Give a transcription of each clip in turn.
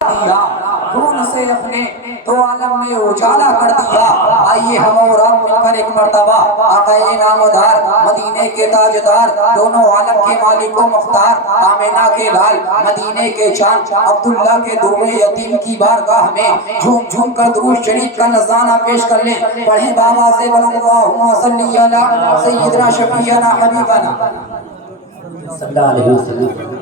دیا خون سے اپنے تو عالم میں اجالا کر دیا۔ آئیے ہم اور آپ مل کر ایک مرتبہ آقا نامدار مدینے کے تاجدار دونوں عالم کے مالک و مختار آمینہ کے لال مدینے کے چاند عبداللہ کے درب یتیم کی بارگاہ میں جھوم جھوم کر درود شریف کا نذرانہ پیش کر لیں۔ پڑھیں بابا سے اللہم صلی علی سیدنا شفیعنا حبیبنا صلی اللہ علیہ وسلم۔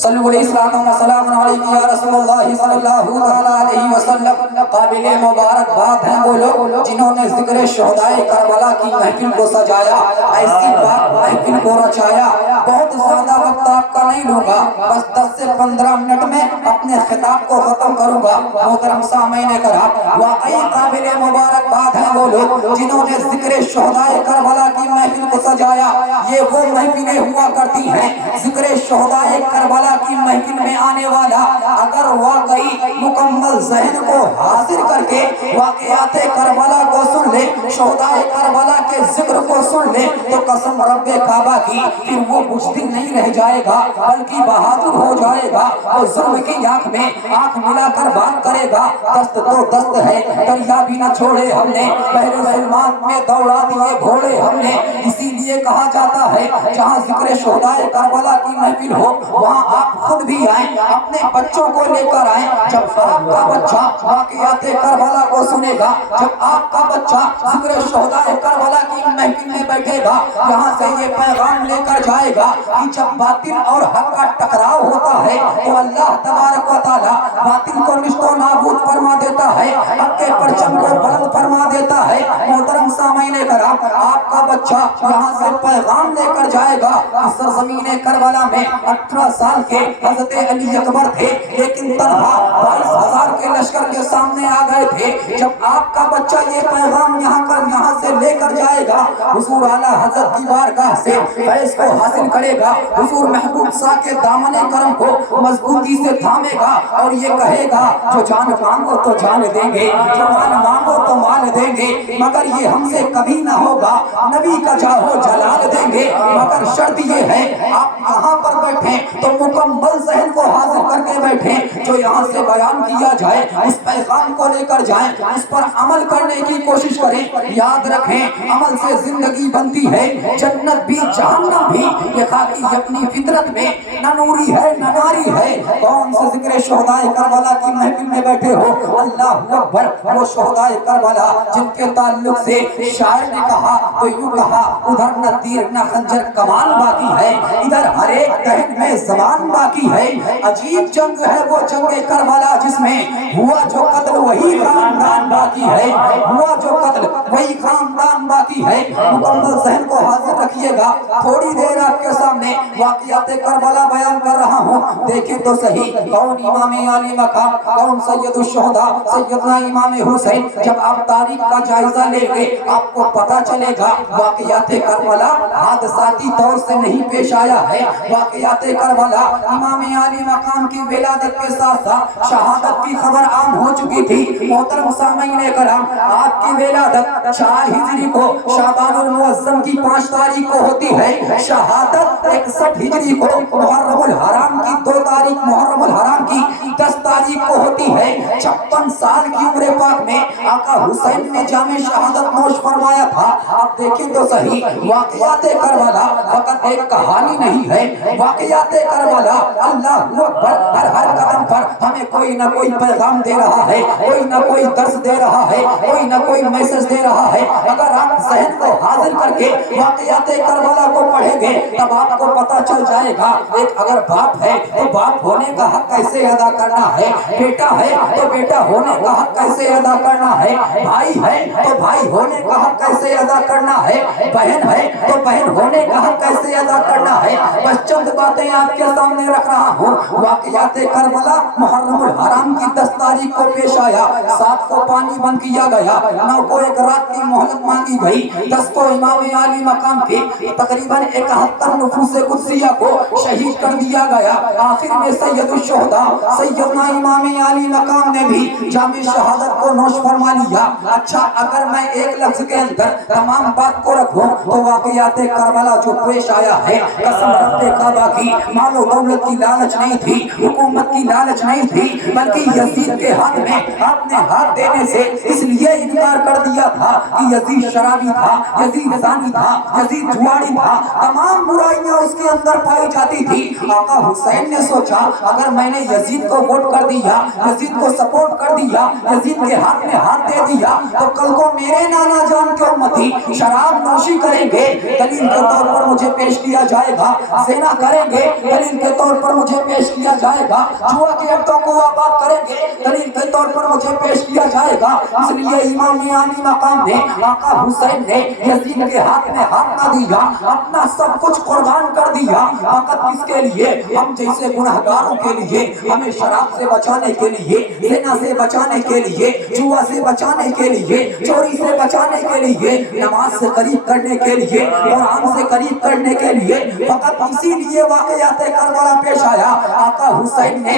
صلو علیہ السلام و سلام علیکم یا رسول اللہ صلی اللہ علیہ وسلم۔ قابل مبارک بات ہیں وہ لوگ جنہوں نے ذکر شہدائے کربلا کی محفل کو سجایا، ایسی بات محفل کو رچایا۔ بہت زیادہ وقت آپ کا نہیں لوں گا، بس 10 سے 15 منٹ میں اپنے خطاب کو ختم کروں گا۔ محترم سامعین کرام، واقعی قابل مبارک بات ہیں وہ لوگ جنہوں نے ذکر شہدائے کربلا کی محفل کو سجایا۔ یہ وہ محفلیں ہوا کرتی ہیں ذکر شہدائے کربلا کی محفل میں آنے والا اگر واقعی مکمل ذہن کو حاضر کر کے واقعات کربلا کو سن لے، شہدائے کربلا کے ذکر کو سن لے، تو قسم رب کعبہ کی پھر وہ بزدل نہیں رہ جائے گا بلکہ بہادر ہو جائے گا۔ وہ ظلم کی آنکھ میں آنکھ ملا کر بات کرے گا۔ دست تو دست ہے، دریا بھی نہ چھوڑے ہم نے، بحر سلمان میں دوڑا دیے گھوڑے ہم نے۔ اسی لیے کہا جاتا ہے جہاں ذکر شہدائے کربلا کی محفل ہو وہاں آپ خود بھی آئیں، اپنے بچوں کو لے کر آئیں۔ جب آپ کا بچہ واقعات کربلا کو سنے گا، جب آپ کا بچہ ذکر شہدائے کربلا کی محفل میں بیٹھے گا، یہاں سے یہ پیغام لے کر جائے گا کہ جب باطل اور حق کا ٹکراؤ ہوتا ہے تو اللہ تبارک و تعالی باطل کو نشت و نابود فرما دیتا ہے، حق کے پرچم کو بلند فرما دیتا ہے۔ محترم سامعین کرام، آپ کا بچہ یہاں سے پیغام لے کر جائے گا۔ سرزمین کربلا میں 18 سال کے حضرت علی اکبر تھے، لیکن تنہا 22,000 کے لشکر کے سامنے آ گئے تھے۔ جب آپ کا بچہ یہ پیغام یہاں سے لے کر جائے گا، حضور اعلیٰ حضرت کی بارگاہ سے فیض کو حاصل کرے گا، حضور محبوب سا کے دامن کرم کو مضبوطی سے تھامے گا اور یہ کہے گا جو جان مانگو تو جان دیں گے، جو مال مانگو تو مال دیں گے، مگر یہ ہم سے کبھی نہ ہوگا، نبی کا جاہو جلال دیں گے۔ مگر شرط یہ ہے آپ یہاں پر بیٹھیں تو مکمل ذہن کو حاضر کر کے بیٹھیں، جو یہاں سے بیان کیا جائے اس پیغام کو لے کر جائیں، اس پر عمل کرنے کی کوشش کریں۔ یاد رکھیں عمل سے زندگی بنتی ہے، جنت بھی جہنم بھی، یہ خاکی اپنی فطرت میں نہ نوری ہے نہ ناری ہے۔ کون سے ذکر شہدائے کربلا کی محفل میں بیٹھے ہو؟ اللہ اکبر، وہ شہدائے کربلا جن کے تعلق سے شاعر نے کہا تو یوں کہا، ادھر نہ تیر نہ خنجر کمان باقی ہے، ادھر ہر ایک دہن میں زبان باقی ہے۔ عجیب جنگ ہے وہ جنگ کربلا جس میں ہوا جو قتل وہی خاندان باقی ہے، ہوا جو قتل وہی خاندان باقی ہے۔ مکمل ذہن کو حاضر رکھیے گا، تھوڑی دیر آپ کے سامنے واقعات کربلا بیان کر رہا ہوں، دیکھیں تو صحیح کون امام عالی مقام، کون سید الشہداء سیدنا امام حسین۔ جب آپ تاریخ کا جائزہ لیں گے آپ کو پتا چلے گا واقعات کربلا حادثاتی طور سے نہیں پیش آیا ہے۔ واقعات کربلا امام عالی مقام کی ولادت کے ساتھ ساتھ شہادت کی خبر عام ہو چکی تھی۔ محترم سامعین کرام، آپ کی ولادت 4 ہجری کو شعبان المعظم کی 5 تاریخ کو ہوتی ہے، شہادت 61 ہجری کو محرم الحرام کی 2 تاریخ محرم الحرام کی 10 تاریخ کو ہوتی ہے۔ 56 سال کی عمر پاک میں آقا حسین نے جام شہادت نوش فرمایا تھا۔ آپ دیکھیں تو صحیح واقعات کربلا فقط ایک کہانی نہیں ہے، واقعات کربلا اللہ اکبر ہر قدم پر ہمیں کوئی نہ کوئی پیغام دے رہا ہے، کوئی نہ کوئی درس دے رہا ہے، کوئی نہ کوئی میسج دے رہا ہے۔ اگر آپ ذہن کو حاضر کر کے واقعات کربلا کو پڑھیں گے تب آپ کو پتا چل جائے گا ایک اگر باپ ہے تو باپ ہونے کا حق کیسے ادا کرنا ہے، بیٹا ہے تو بیٹا ہونے کا حق کیسے ادا کرنا ہے، بھائی ہے تو بھائی ہونے کا حق کیسے ادا کرنا ہے، بہن ہے تو بہن ہونے کا حق کیسے ادا کرنا ہے۔ بس چند باتیں آپ کے سامنے رکھ رہا ہوں۔ واقعات کربلا محرم الحرام کی 10 تاریخ کو پیش آیا، 7 کو پانی بند کیا گیا، 9 کو ایک رات کی مہلت مانگی گئی، 10 کو امام عالی مقام کی تقریباً 71 نفوس قدسیہ کو شہید کر دیا گیا۔ آخر میں سید الشہداء سیدنا امام عالی مقام نے بھی تھی جامع شہادت کو نوش فرما لیا. اچھا اگر میں ایک لفظ کے اندر تمام بات کو رکھوں تو واقعات کربلا جو پیش آیا ہے قسم رب کعبہ کی مال و دولت کی لالچ نہیں تھی, حکومت کی لالچ نہیں تھی, بلکہ یزید کے حق میں اپنے ہاتھ دینے سے اس لیے انکار کر دیا تھا کہ یزید شرابی تھا, یزید زانی تھا, یزید جواری تھا, تمام برائیاں اس کے اندر پائی جاتی تھی. آقا حسین نے سوچا اگر میں نے یزید کو ووٹ کر دیا, یزید کو سپورٹ کر دیا, یزید کے حق میں ہاتھ دے دیا تو کل کو میرے نانا جان کے امتی شراب نوشی کریں گے, دلیل کے طور پر مجھے پیش کیا جائے گا, زنا کریں گے دلیل کے طور پر مجھے پیش کیا جائے گا, جوا کے اڈوں کو آباد کریں گے دلیل کے طور پر مجھے پیش کیا جائے گا. اس لیے امام عالی مقام نے آقا حسین نے یزید کے ہاتھ میں ہاتھ نہ دیا, اپنا سب کچھ قربان کر دیا. فقط کس کے لیے؟ ہم جیسے گنہگاروں کے لیے, ہمیں شراب سے بچانے کے لیے, زنا سے بچانے کے لیے, جوا سے بچانے کے لیے, چوری سے بچانے کے لیے, نماز سے قریب کرنے کے لیے, قرآن سے قریب کرنے کے لیے, فقط اسی لیے واقعات کربلا پیش آیا. آقا حسین نے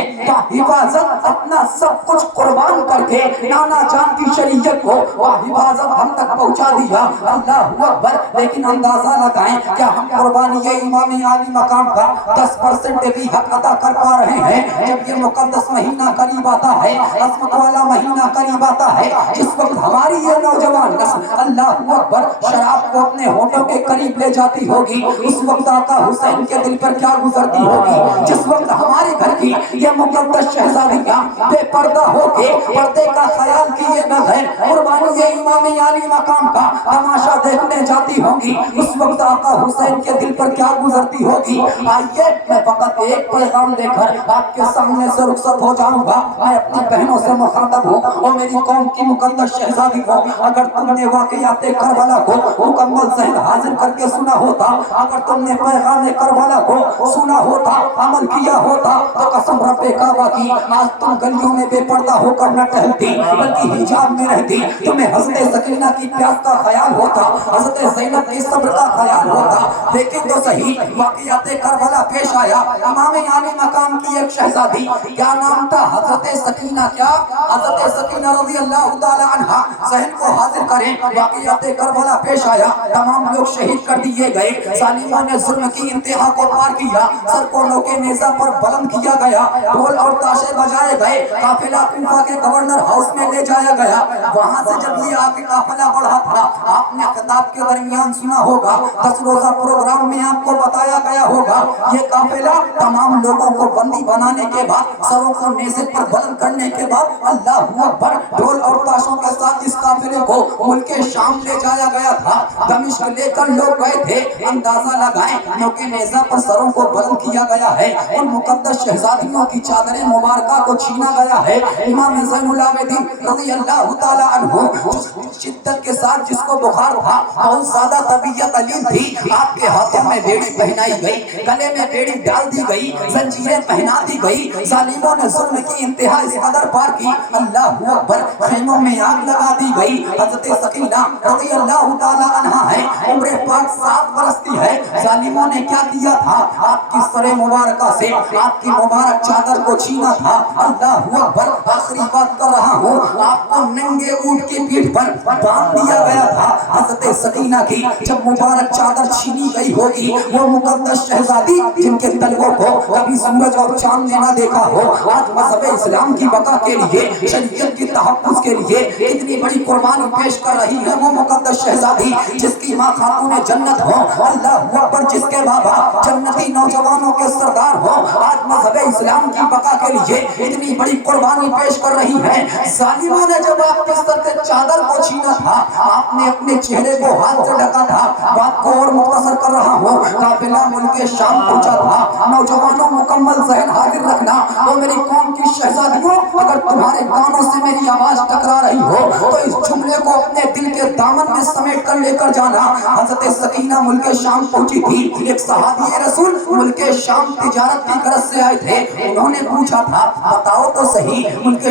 حفاظت اپنا سب کچھ قربان کر کے نانا جان کی شریعت کو حفاظت ہم تک پہنچا دیا. اللہ اکبر. لیکن اندازہ لگائیں کیا ہم قربانی امام عالی مقام کا 10% بھی حق ادا کر پا رہے ہیں؟ جب یہ مقدس مہینہ قریب آتا ہے, عظمت والا مہینہ قریب آتا ہے, جس وقت ہماری یہ نوجوان نسل اللہ اکبر شراب کو اپنے ہونٹوں کے قریب لے جاتی ہوگی, اس وقت آقا حسین کے دل پر کیا گزرتی ہوگی؟ جس وقت ہمارے گھر کی یہ مقدس شہزادیاں بے پردہ ہو کے پردے کا خیال کیے بغیر قربانی امام عالی مقام کا تماشا دیکھنے جاتی ہوں گی, اس وقت آقا حسین کے دل پر کیا گزرتی ہوگی؟ آئیے میں فقط ایک پیغام دے کر آپ کے سامنے سے رخصت ہو جاؤں گا. میں اپنی بہنوں سے مخاطب ہوں اور میری قوم کی مقدس شہزادی کو, اگر تم نے واقعات کربلا کو مکمل ذہن حاضر کر کے سنا ہوتا, اگر تم نے پیغام کربلا کو سنا ہوتا, عمل کیا ہوتا, تو قسم رب کعبہ کی آج تم گلیوں میں بے پردہ ہو کر نہ ٹہلتی بلکہ حجاب میں رہتی. تمہیں حضرت سکینہ کی پیاس کا خیال ہوتا, حضرت زینب کی صبر کا خیال ہوتا. لیکن تو صحیح واقعات کربلا پیش آیا. امام عالی مقام کی ایک شہزادی, کیا نام تھا؟ حضرت سکینہ. کیا؟ حضرت سکینہ رضی اللہ تعالی عنہا. ذہن کو حاضر کریں, واقعات کربلا پیش آیا, تمام لوگ شہید کر دیے گئے, ظالموں نے ظلم کی انتہا کو پار کیا, سر کو نوکے نیزہ پر بلند کیا گیا, ڈھول اور تاشے بجائے گئے, قافلہ کوفہ کے گورنر ہاؤس میں لے جایا گیا. وہاں سے جب یہ آگے قافلہ بڑھا تھا, آپ نے خطاب کے درمیان سنا ہوگا, 10 روزہ پروگرام میں آپ کو بتایا گیا ہوگا, یہ قافلہ تمام لوگوں کو بندی بنانے کے بعد, سروں کو نیزے پر بلند کرنے کے بعد, اللہ اکبر, ڈھول اور تاشوں کے ساتھ اس قافلے کو ملک شام لے جایا گیا تھا. دمشق لے کر لوگ گئے تھے. اندازہ لگائیں نوکے نیزہ پر سروں کو بلند کیا گیا ہے, ان مقدس شہزادیوں کی چادریں مبارکہ کو چھینا گیا ہے. امام زین العابدین رضی اللہ تعالی عنہ شدت کے ساتھ جس کو بخار تھا, بہت زیادہ طبیعت علیل تھی, آپ کے ہاتھوں میں بیڑی پہنائی گئی, گلے میں بیڑی ڈال دی گئی, زنجیریں پہنا دی گئی. ظالموں نے ظلم کی انتہا اس قدر پار کی, اللہ اکبر, خیموں میں آگ لگا دی گئی. حضرت سکینہ رضی اللہ تعالی عنہا ہے, عمر پاک 7 برس کی ہے. ظالموں نے کیا کیا تھا؟ آپ کی سر مبارکہ سے آپ کی مبارک چادر کو چھینا تھا. اللہ اکبر, آخری بات کر رہا ہوں, آپ کو ننگے اونٹ کی پیٹھ پر باندھ دیا گیا تھا. حضرت سکینہ کی جب مبارک چادر چھینی گئی ہوگی, وہ مقدس شہزادی جن کے تلووں کو کبھی سورج اور چاند نے نہ دیکھا ہو, آج مذہب اسلام کی بقا کے لیے, شریعت کی تحفظ کے لیے اتنی بڑی قربانی پیش کر رہی ہے, وہ مقدس شہزادی جس کی ماں خاتون جنت ہو, اللہ اکبر, جس کے بابا جنتی نوجوانوں کے سردار ہو, آج مذہب اسلام کی بقا کے لیے اتنی بڑی قربانی پیش کر رہی ہے. ظالموں نے جب آپ کے سر سے چادر کو چھینا تھا, آپ نے اپنے چہرے کو ہاتھ سے ڈھکا تھا. بات کو اور مختصر کر رہا ہوں, قافلہ ملک شام پہنچا تھا. نوجوانوں مکمل ذہن حاضر رکھنا, وہ میری قوم کی شہزادیوں, اگر تمہارے کانوں سے میری آواز ٹکرا رہی ہو تو اس جملے کو اپنے دل کے دامن میں سمیٹ کر لے کر جانا. حضرت سکینہ ملک شام پہنچی تھی. ایک صحابی رسول ملک شام تجارت کی غرض سے آئے تھے. انہوں نے پوچھا تھا, بتاؤ تو صحیح, ملک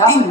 3